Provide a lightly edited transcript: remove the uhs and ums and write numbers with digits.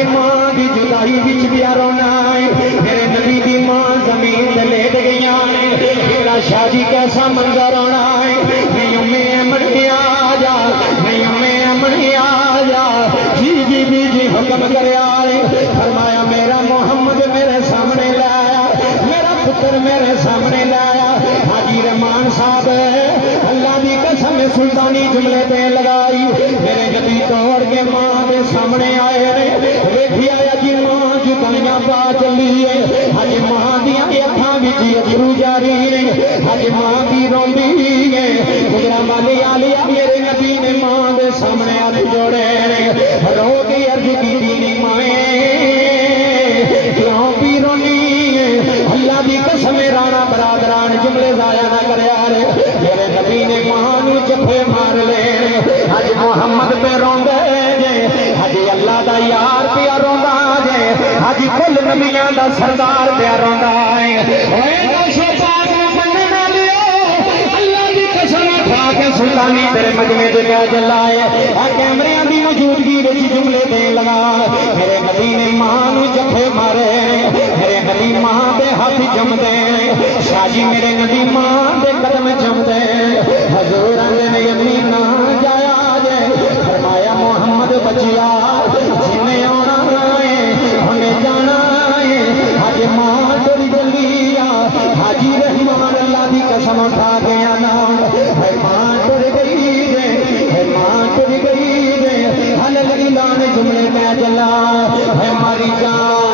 अज मां की जुदाई विच भी रोना है। मेरे नबी की मां जमीन ते लेट गई है। मेरा शादी कैसा मंजर होना है। नहीं उम्मे मनिया जा, नहीं उम्मे मनिया जा, जी बीजी हुक्म करे फरमाया मेरा मोहम्मद मेरे सामने लाया, मेरा पुत्र मेरे सामने लाया। हाजी रहमान साहब अल्लाह की कसम सुल्तानी जुमले पे लगाई। मेरे नबी तोड़ के मां के सामने आए ने देखिया जी मां जुदाइयां पा चली है। अज मां दियां अखां विच अजरू जारी ने, अज मां की रोंदी है। गुजरा वाली आलिया मेरे नबी ने मां के सामने हाथ जोड़े रो के अर्ज की नी माए क्यों पी रोनी है। अल्लाह की कसम राणा बरादरान जुमले जाया ना करया रे। मेरे नबी ने मां नू जफे मार ले। अज मोहम्मद पे रोंदे जे, अज अल्लाह दा यार पिया रोंदा जे, अज कुल नबियां दा सरदार पिया रोंदा है। सुल्तानी तेरे मजमे से क्या चलाए कैमरे की मौजूदगी जुमले दे लगा। मेरे नबी ने मां नू जफे मारे, मेरे नबी मां के हाथ जमदे, शाजी मेरे नबी मां के कदम जमदे। हजूर ने अम्मी ना जाया जे, फरमाया मोहम्मद बचिया जिन्हें आना है हमें जाना है। अज मां तुर जली हाजी रहमान अल्लाह की कसम उठा के आना मां तुर गई है, मां तुर गई है। हल लगी लाने जुमले में जला है मारी जान